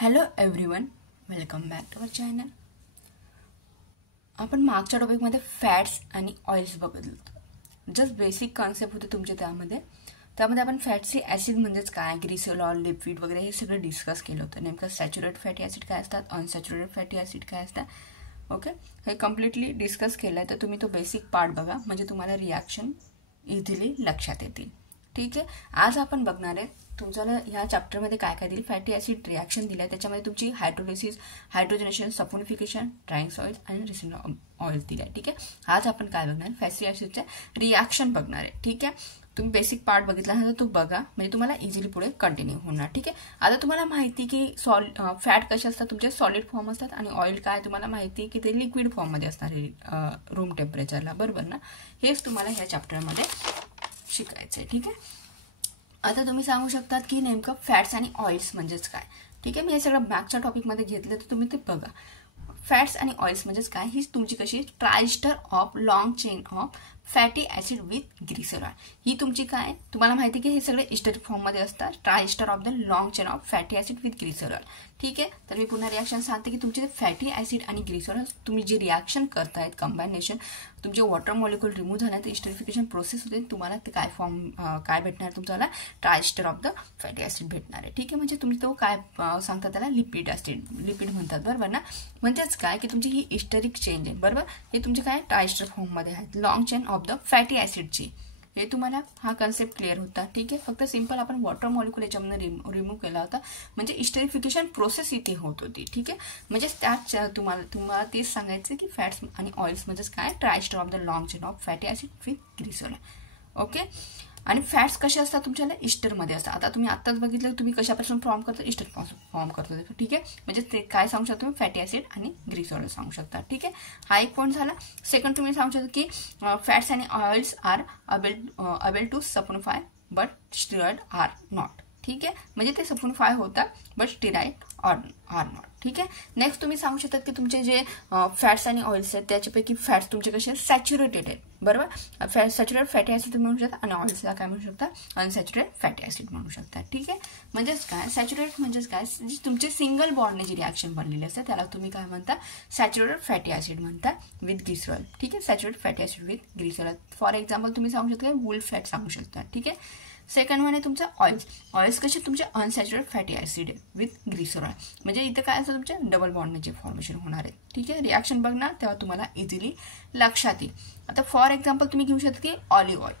Hello everyone, welcome back to our channel. आपण मागच्या टॉपिकमध्ये fats आणि ऑइल्स बघत होतो. जस्ट बेसिक कॉन्सेप्ट होते तुमचे. त्यामध्ये आपण फॅट्सचे ॲसिड म्हणजेच काय, ग्लिसरॉल, लिपिड वगैरे हे सगळं डिस्कस केलं होतं. नेमकं सॅच्युरेटेड फॅटी ॲसिड काय असतात, अनसॅच्युरेटेड फॅटी ॲसिड काय असतात. ओके, हे कम्प्लिटली डिस्कस केलं आहे. तर तुम्ही तो बेसिक पार्ट बघा, म्हणजे तुम्हाला रिॲक्शन इझिली लक्षात येतील. ठीक आहे. आज आपण बघणार आहे तुमच्याला ह्या चॅप्टरमध्ये काय काय दिली. फॅटी ॲसिड रिॲक्शन दिली आहे, त्याच्यामध्ये तुमची हायड्रोलिसिस, हायड्रोजनेशन, सपोनिफिकेशन, ट्रायन्स ऑइल आणि रिसिन ऑइल दिले आहे. ठीक आहे. आज आपण काय बघणार, फॅटी ॲसिडचे रिॲक्शन बघणार आहे. ठीक आहे. तुम्ही बेसिक पार्ट बघितला तर तो बघा, म्हणजे तुम्हाला इझिली पुढे कंटिन्यू होणार. ठीक आहे. आता तुम्हाला माहिती की फॅट कसे असतात, तुमचे सॉलिड फॉर्म असतात आणि ऑइल काय तुम्हाला माहिती की ते लिक्विड फॉर्ममध्ये असणार आहे रूम टेम्परेचरला. बरोबर ना. हेच तुम्हाला ह्या चॅप्टरमध्ये शिकायचं आहे. ठीक आहे. आता तुम्ही सांगू शकतात की नेमकं फॅट्स आणि ऑइल्स म्हणजेच काय. ठीक आहे. मी हे सगळं मागच्या टॉपिकमध्ये घेतलं, तर तुम्ही ते बघा. फॅट्स आणि ऑइल्स म्हणजेच काय, ही तुमची कशी triester of long chain of fatty acid with glycerol. ही तुमची काय, तुम्हाला माहिती की हे सगळे इस्टर फॉर्ममध्ये असतात. Triester of the long chain of fatty acid with glycerol. ठीक आहे. तर मी पुन्हा रिॲक्शन सांगते की तुमचे फॅटी ॲसिड आणि ग्लिसरॉल तुम्ही जे रिॲक्शन करतायत, कंबायनेशन, तुमचे वॉटर मॉलिक्यूल रिमूव्ह झाल्यानंतर इस्टरिफिकेशन प्रोसेस होते, तुम्हाला ते काय फॉर्म काय भेटणार, तुमच्याला ट्रायस्टर ऑफ द फॅटी ॲसिड भेटणार आहे. ठीक आहे. म्हणजे तुम्ही तो काय सांगता, त्याला लिपिड ॲसिड, लिपिड म्हणतात. बरोबर ना. म्हणजेच काय की तुमची ही हिस्टरिक चेंज आहे. बरोबर. हे तुमचे काय ट्रायस्टर फॉर्ममध्ये आहेत, long chain of the fatty ॲसिडची. हे तुम्हाला हा कन्सेप्ट क्लिअर होता. ठीक आहे. फक्त सिंपल आपण वॉटर मॉलिक्यूल याच्यामध्ये रिमूव्ह केला होता, म्हणजे इस्टरिफिकेशन प्रोसेस इथे होत होती. ठीक आहे. म्हणजे त्याच तुम्हाला तेच सांगायचं की फॅट्स आणि ऑइल्स म्हणजेच काय, triester of the long chain of fatty acid with glycerol. Okay. आणि फॅट्स कसे असतात, तुमच्याला इस्टरमध्ये असतात. आता तुम्ही आत्ताच बघितलं तुम्ही कशापासून फॉर्म करतो, इस्टर फॉर्म करतो. ठीक आहे. म्हणजे ते काय सांगू शकता तुम्ही, फॅटी ॲसिड आणि ग्लिसरॉल सांगू शकता. ठीक आहे. हा एक पॉईंट झाला. सेकंड तुम्ही सांगू शकता की फॅट्स आणि oils are able to saponify but steroid are not. ठीक आहे. म्हणजे ते सपोनिफाय होतात बट स्टिराइड आर नॉट. ठीक आहे. नेक्स्ट तुम्ही सांगू शकतात की तुमचे जे फॅट्स आणि ऑइल्स आहेत त्याच्यापैकी फॅट्स तुमचे कसे सॅच्युरेटेड आहेत. बरोबर. सॅच्युरेटेड फॅटी ॲसिड म्हणू शकता आणि ऑइल्सला काय म्हणू शकता, अनसॅच्युरेटेड फॅटी ॲसिड म्हणू शकता. ठीक आहे. म्हणजेच काय, सॅच्युरेटेड म्हणजेच काय, तुमचे सिंगल बॉन्डने जी रिॲक्शन बनलेली असते त्याला तुम्ही काय म्हणता, सॅच्युरेटेड फॅटी ॲसिड म्हणता विथ ग्लिसरॉल. ठीक आहे. Saturated fatty acid with glycerol. For example तुम्ही सांगू शकता वूल फॅट सांगू शकता. ठीक आहे. सेकंड वन आहे तुमचं ऑइल्स कसे तुमचे अनसॅच्युरेटेड फॅटी ॲसिड आहे विथ ग्लिसरॉल. म्हणजे इथे काय असतं, तुमच्या डबल बॉन्डने फॉर्मेशन होणार आहे. ठीक आहे. रिॲक्शन बघणार तेव्हा तुम्हाला इझिली लक्षात येईल. आता फॉर एक्झाम्पल तुम्ही घेऊ शकता की ऑलिव्ह ऑइल,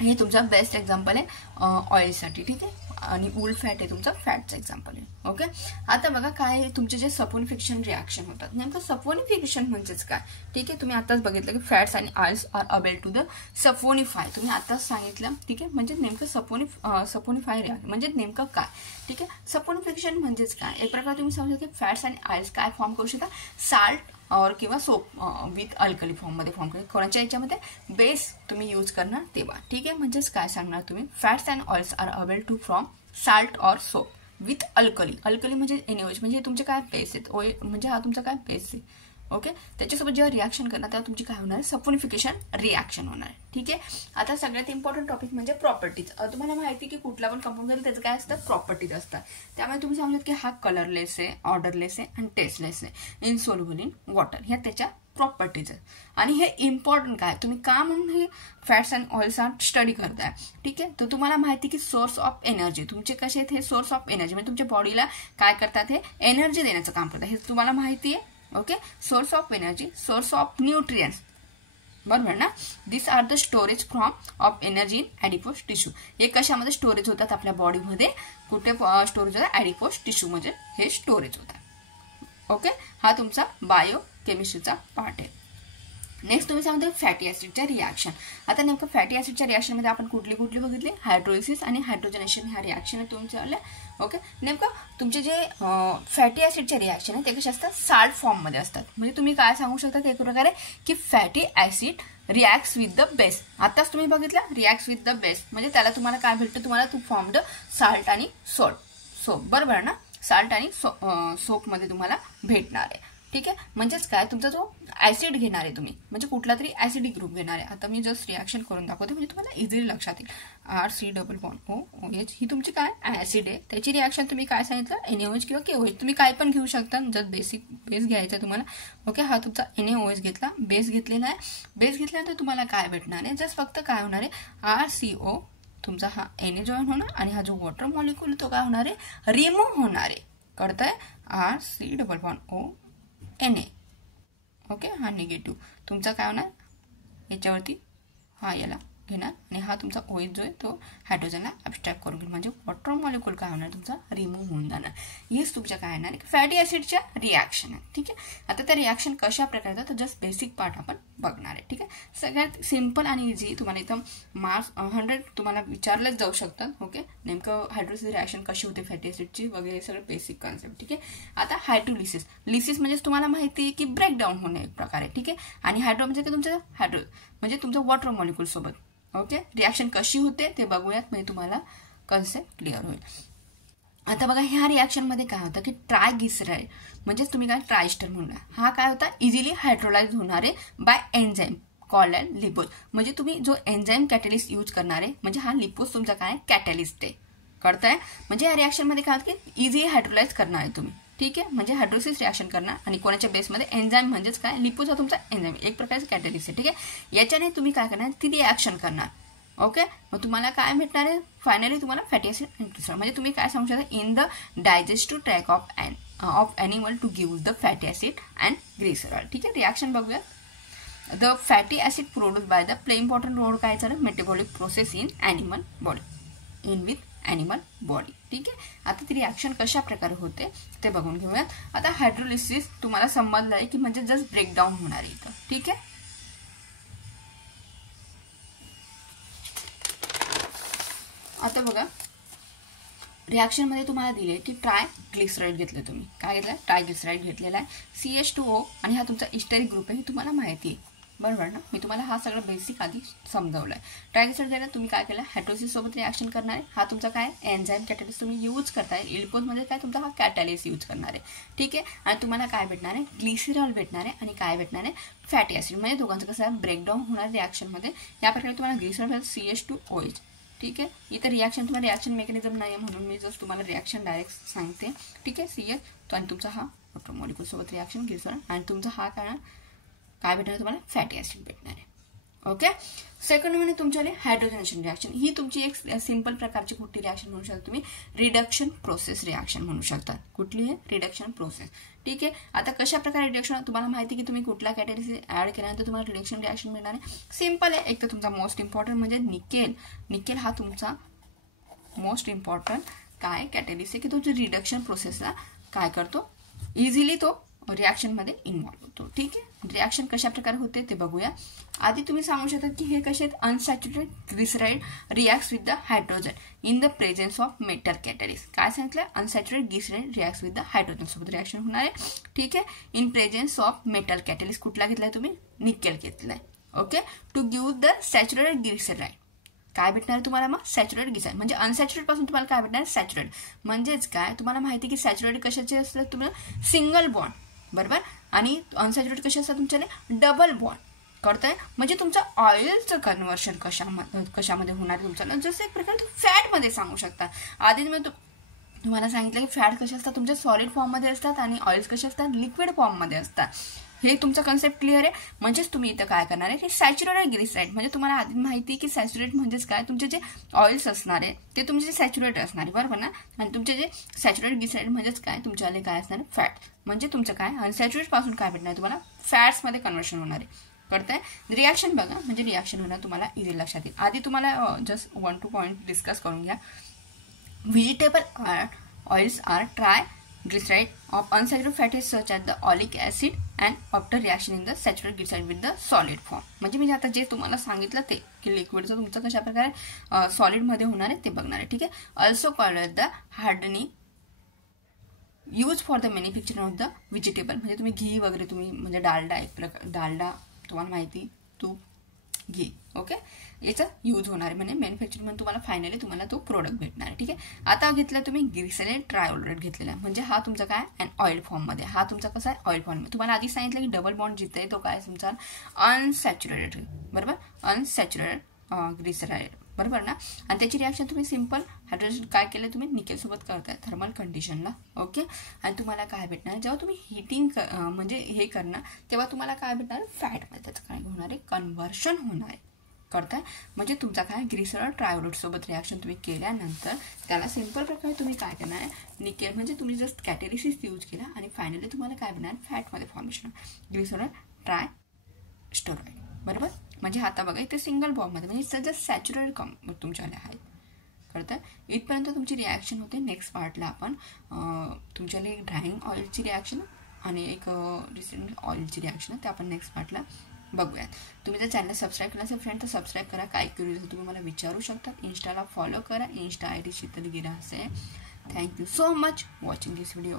हे तुमचा बेस्ट एक्झाम्पल आहे ऑइलसाठी. ठीक आहे. आणि वूल फॅट आहे तुमचं फॅटचं एक्झाम्पल आहे. ओके. आता बघा काय तुमचे जे सपोनिफिकेशन रिॲक्शन होतात, नेमकं सपोनिफिकेशन म्हणजेच काय. ठीक आहे. तुम्ही आताच बघितलं की फॅट्स आणि oils are able to the saponify, तुम्ही आताच सांगितलं. ठीक आहे. म्हणजे नेमकं सपोनिफाय रिॲक्शन म्हणजे नेमकं काय. ठीक आहे. सपोनिफिकेशन म्हणजेच काय, एक प्रकारे तुम्ही सांगू शकता की फॅट्स आणि ऑइल्स काय फॉर्म करू शकता, साल्ट और किंवा सोप विथ अल्कली फॉर्ममध्ये फॉर्म करतात. कोणाच्या याच्यामध्ये बेस तुम्ही यूज करणार तेव्हा. ठीक आहे. म्हणजेच काय सांगणार तुम्ही, fats and oils are avail to from salt और सोप विथ अल्कली. अल्कली म्हणजे एनओएच, म्हणजे तुमचे काय बेस आहेत, ओए म्हणजे हा तुमचा काय बेस आहे. ओके. त्याच्यासोबत जेव्हा रिॲक्शन करणार तेव्हा तुमची काय होणार आहे, सपोनिफिकेशन रिॲक्शन होणार आहे. ठीक आहे. आता सगळ्यात इम्पॉर्टंट टॉपिक म्हणजे प्रॉपर्टीज. तुम्हाला माहिती की कुठला पण कंपाऊंड करेल त्याचं काय असतं, प्रॉपर्टीज असतात. त्यामुळे तुम्ही सांगू शकता की हा कलरलेस आहे, ऑर्डरलेस आहे आणि टेस्टलेस आहे, इनसोल्युबल इन वॉटर. ह्या त्याच्या प्रॉपर्टीज आहेत. आणि हे इम्पॉर्टंट काय, तुम्ही का म्हणून हे फॅट्स अँड ऑइल्स स्टडी करताय. ठीक आहे. तर तुम्हाला माहिती की सोर्स ऑफ एनर्जी तुमचे कसे आहेत, हे सोर्स ऑफ एनर्जी म्हणजे तुमच्या बॉडीला काय करतात, हे एनर्जी देण्याचं काम करतात. हे तुम्हाला माहिती आहे. Okay. Source of energy, source of nutrients. बरोबर ना. This are the storage from of energy in adipose tissue. हे कशामध्ये स्टोरेज होतात, आपल्या बॉडीमध्ये कुठे स्टोरेज होतात, ॲडिपोज टिश्यू म्हणजे हे स्टोरेज होतात. ओके. हा तुमचा बायो केमिस्ट्रीचा पार्ट आहे. नेक्स्ट तुम्ही सांगतो फॅटी ॲसिडच्या रिॲक्शन. आता नेमकं फॅटी ॲसिडच्या रिॲक्शनमध्ये आपण कुठली बघितली, हायड्रोलिसिस आणि हायड्रोजनेशन ह्या रिॲक्शन आहे तुमच्या. ओके. नेमकं तुमचे जे फॅटी ॲसिडचे रिॲक्शन आहे ते कसे असतात, साल्ट फॉर्ममध्ये असतात. म्हणजे तुम्ही काय सांगू शकता एक प्रकारे की fatty acid reacts with the base. आताच तुम्ही बघितलं रिॲक्ट्स विथ द बेस म्हणजे त्याला तुम्हाला काय भेटतं, तुम्हाला टू फॉर्म द साल्ट आणि सोप. बरोबर ना. साल्ट आणि सोपमध्ये तुम्हाला भेटणार आहे. ठीक आहे. म्हणजेच काय, तुमचा जो ऍसिड घेणार आहे तुम्ही, म्हणजे कुठला तरी ऍसिडिक ग्रुप घेणार आहे. आता मी जस्ट रिॲक्शन करून दाखवते म्हणजे तुम्हाला इझिली लक्षात येईल. RC≡OH ही तुमची काय ऍसिड आहे, त्याची रिॲक्शन तुम्ही काय सांगितलं NaOH किंवा KOH, तुम्ही काय पण घेऊ शकता, जर बेसिक बेस घ्यायचा तुम्हाला. ओके, हा तुमचा NaOH घेतला, बेस घेतलेला आहे. बेस घेतल्यानंतर तुम्हाला काय भेटणार आहे, जस्ट फक्त काय होणार आहे RCO तुमचा हा Na जॉईन होणार आणि हा जो वॉटर मॉलिक्यूल तो काय होणार आहे रिमूव्ह होणार आहे. कळतंय, RC≡ONA. ओके, हा निगेटिव्ह तुमचा काय होणार याच्यावरती हा याला घेणार आणि हा तुमचा OH जो आहे तो हायड्रोजनला ॲब्स्ट्रॅक्ट करून घेईल, म्हणजे वॉटर मॉलिक्यूल काय होणार तुमचा रिमूव्ह होऊन जाणार. हेच तुमच्या काय येणार फॅटी ॲसिडच्या रिॲक्शन आहे. ठीक आहे, आता त्या रिॲक्शन कशा प्रकारे होतात तर जस्ट बेसिक पार्ट आपण बघणार आहे. ठीक आहे, सगळ्यात सिम्पल आणि इझी, तुम्हाला एकदम मार्क्स 100 तुम्हाला विचारलेच जाऊ शकतात. ओके, नेमकं हायड्रोलिसिस रिॲक्शन कशी होते फॅटी ॲसिडची वगैरे सगळं बेसिक कॉन्सेप्ट. ठीक आहे, आता हायड्रोलिसिस, लिसिस म्हणजे तुम्हाला माहिती आहे की ब्रेकडाऊन होणे एक प्रकारे. ठीक आहे, आणि हायड्रो म्हणजे तुमचं हायड्रो म्हणजे तुमचं वॉटर मॉलिक्यूल सोबत. ओके, रिॲक्शन कशी होते ते बघूयात, म्हणजे तुम्हाला कन्सेप्ट क्लिअर होईल. आता बघा, ह्या रिॲक्शन मध्ये काय होतं की ट्रायग्लिसराईड म्हणजे तुम्ही काय ट्रायस्टर म्हणूया, हा काय होता इझिली हायड्रोलाइज होणारे बाय एन्झाईम कॉल्ड ॲज लिपोज. म्हणजे तुम्ही जो एन्झाईम कॅटलिस्ट यूज करणार आहे म्हणजे हा लिपोज तुमचा काय कॅटलिस्ट आहे. कळतंय, म्हणजे या रिॲक्शन मध्ये काय होतं की इझिली हायड्रोलाइज करणार आहे तुम्ही. ठीक आहे, म्हणजे हायड्रोलिसिस रिॲक्शन करणार आणि कोणाच्या बेसमध्ये एन्झाईम म्हणजेच काय लिपोज हा तुमचा एन्झाईम एक प्रकारचा कॅटलिस्ट आहे. ठीक आहे, याच्याने तुम्ही काय करणार ती रिॲक्शन करणार. ओके, मग तुम्हाला काय भेटणार आहे फायनली तुम्हाला फॅटी ॲसिड अँड ग्लिसरॉल. म्हणजे तुम्ही काय सांगू शकता in the digestive tract of animal to give the fatty acid and glycerol. ठीक आहे, रिॲक्शन बघूया. The fatty acid produce by the play important role काय झालं metabolic process in animal body in with animal body. ठीक आहे, आता ती reaction कशा प्रकारे होते ते बघून घेऊयात. आता हायड्रोलिसिस तुम्हाला समजलं आहे की म्हणजे जस्ट ब्रेकडाऊन होणार आहे इथं. ठीक आहे, आता बघा रिॲक्शन मध्ये तुम्हाला दिले की ट्रायग्लिसराईड घेतले, तुम्ही काय घेतलं ट्रायग्लिसराईड घेतलेला आहे CH2O आणि हा तुमचा इस्टेरिक ग्रुप आहे, ही तुम्हाला माहिती आहे बरोबर ना. मी तुम्हाला हा सगळं बेसिक आधी समजावलं आहे. ट्रायग्लिसराईड घ्यायला तुम्ही काय केलं हायड्रोलिसिस सोबत रिॲक्शन करणार आहे, हा तुमचा काय एन्झाईम कॅटलिस्ट तुम्ही यूज करताय. लिपोज मध्ये काय तुमचा हा कॅटलिस्ट यूज करणार आहे. ठीक आहे, आणि तुम्हाला काय भेटणार आहे ग्लिसरॉल भेटणार आहे आणि काय भेटणार आहे फॅटी ॲसिड. म्हणजे दोघांचं कसं आहे ब्रेकडाऊन होणार रिॲक्शन मध्ये. या प्रकारे तुम्हाला ग्लिसरॉल CH2OH. ठीक आहे, इथं रिॲक्शन तुम्हाला रिॲक्शन मेकॅनिझम नाही आहे म्हणून मी जस्ट तुम्हाला रिॲक्शन डायरेक्ट सांगते. ठीक आहे, CH तो आणि तुमचा हा वॉटर मॉलिक्यूल सोबत रिॲक्शन ग्लिसरॉल आणि तुमचा हा काय भेटणार तुम्हाला फॅटी ॲसिड भेटणार आहे. ओके, सेकंड म्हणजे तुमच्याकडे हायड्रोजनेशन रिॲक्शन. ही तुमची एक सिंपल प्रकारची कुठली रिॲक्शन म्हणू शकता तुम्ही रिडक्शन प्रोसेस रिॲक्शन म्हणू शकता. कुठली आहे रिडक्शन प्रोसेस. ठीक आहे, आता कशा प्रकारे रिडक्शन तुम्हाला माहिती की तुम्ही कुठला कॅटलिस्ट ऍड केल्यानंतर तुम्हाला रिडक्शन रिॲक्शन मिळणार आहे. सिंपल आहे, एक तर तुमचा मोस्ट इम्पॉर्टंट म्हणजे निकेल हा तुमचा मोस्ट इम्पॉर्टंट काय कॅटलिस्ट आहे की तो जो रिडक्शन प्रोसेसला काय करतो इझिली तो रिॲक्शन मध्ये इन्व्हॉल्व होतो. ठीक आहे, रिॲक्शन कशा प्रकारे होते ते बघूया. आधी तुम्ही सांगू शकता की हे कसे आहेत unsaturated glyceride reacts with the hydrogen in the presence of metal catalyst. काय सांगितलं unsaturated glyceride reacts with the hydrogen सोबत रिॲक्शन होणार आहे. ठीक आहे, in presence of metal catalyst कुठला घेतलाय तुम्ही निकेल घेतलाय. Okay, to give the saturated glyceride काय भेटणार तुम्हाला मग सॅच्युरेटेड ग्लिसराईड. म्हणजे अनसॅच्युरेटेड पासून तुम्हाला काय भेटणार सॅच्युरेटेड. म्हणजेच काय तुम्हाला माहिती की सॅच्युरेटेड कशाचे असतात तुम्हाला सिंगल बॉन्ड बरोबर आणि अनसॅच्युरेटेड कसे असतात तुमच्याकडे डबल बॉन्ड. कळतंय, म्हणजे तुमचं ऑइलचं कन्व्हर्शन कशामध्ये होणार आहे तुमचं जसं एक प्रकारे फॅट मध्ये सांगू शकता. आधी मी तुम्हाला सांगितलं की फॅट कसे असतात तुमच्या सॉलिड फॉर्म मध्ये असतात आणि ऑइल्स कसे असतात लिक्विड फॉर्म मध्ये असतात. हे तुमचं कन्सेप्ट क्लिअर आहे. म्हणजेच तुम्ही इथं काय करणार आहे की सॅच्युरेटेड ग्लिसराईड म्हणजे तुम्हाला आधी माहिती की सॅच्युरेट म्हणजेच काय तुमचे जे ऑइल्स असणार आहे ते तुमचे सॅच्युरेट असणार आहे बरोबर ना. आणि तुमचे जे सॅच्युरेटेड ग्लिसराईड म्हणजेच काय तुमच्याकडे काय असणार आहे फॅट. म्हणजे तुमचं काय अनसॅच्युरेट पासून काय भेटणार तुम्हाला फॅट्स मध्ये कन्व्हर्शन होणार आहे. कळतंय, रिॲक्शन बघा म्हणजे रिॲक्शन होणार तुम्हाला इझी लक्षात येईल. आधी तुम्हाला जस्ट 1-2 पॉईंट डिस्कस करून घ्या. Vegetable oils are triglyceride of unsaturated fatty acids such as the oleic acid and after reaction in the saturated glyceride with the solid form. म्हणजे मी आता जे तुम्हाला सांगितलं ते की लिक्विडचं तुमचं कशा प्रकारे सॉलिड मध्ये होणार आहे ते बघणार आहे. ठीक आहे, also called the hardening use for the manufacturing of the vegetable. म्हणजे तुम्ही घी वगैरे तुम्ही म्हणजे डालडा एक प्रकार डालडा तुम्हाला माहिती तूप घी. ओके, याचा यूज होणार आहे म्हणजे मॅन्युफॅक्चरिंग मध्ये तुम्हाला फायनली तुम्हाला तो प्रोडक्ट भेटणार आहे. ठीक आहे, आता घेतला तुम्ही ग्लिसरीन ट्रायओलेट घेतलेला म्हणजे हा तुमचा काय अँड ऑइल फॉर्म मध्ये. हा तुमचा कसा आहे ऑइल फॉर्म मध्ये. तुम्हाला आधी सांगितलं की डबल बॉन्ड जिथे आहे तो काय तुमचा अनसॅच्युरेटेड बरोबर अनसॅच्युरेटेड ग्लिसराईड बरोबर ना. आणि त्याची रिॲक्शन तुम्ही सिम्पल हायड्रोजन काय केलं तुम्ही निकेलसोबत करताय थर्मल कंडिशनला. ओके. आणि तुम्हाला काय भेटणार जेव्हा तुम्ही हिटिंग म्हणजे हे करणार तेव्हा तुम्हाला काय भेटणार फॅटमध्ये त्याचं काय होणार आहे कन्व्हर्शन होणार आहे. करताय म्हणजे तुमचा काय ग्लिसरॉल ट्रायोडेटसोबत रिॲक्शन तुम्ही केल्यानंतर त्याला सिम्पल प्रकारे तुम्ही काय करणार आहे निकेल म्हणजे तुम्ही जस्ट कॅटेलिसिस यूज केला आणि फायनली तुम्हाला काय बनणार फॅटमध्ये फॉर्मेशन ग्लिसरॉल ट्राय स्टेरॉइड. बरोबर. म्हणजे आता बघा इथे सिंगल बॉम्बमध्ये म्हणजे जस्ट सॅच्युरेटेड तुमच्याकडे आहेत. कळतं. इथपर्यंत तुमची रिॲक्शन होते. नेक्स्ट पार्टला आपण तुमच्याकडे एक ड्रायिंग ऑइलची रिॲक्शन आणि एक रिसेंट ऑइलची रिॲक्शन ते आपण नेक्स्ट पार्टला बघूयात. तुम्ही जर चॅनल सबस्क्राईब केला असेल फ्रेंड तर सबस्क्राईब करा. काय क्युरियस तुम्ही मला विचारू शकता. इंस्टाला फॉलो करा. इंस्टा ID शीतल गिरा असे. थँक्यू सो मच वॉचिंग दिस व्हिडिओ.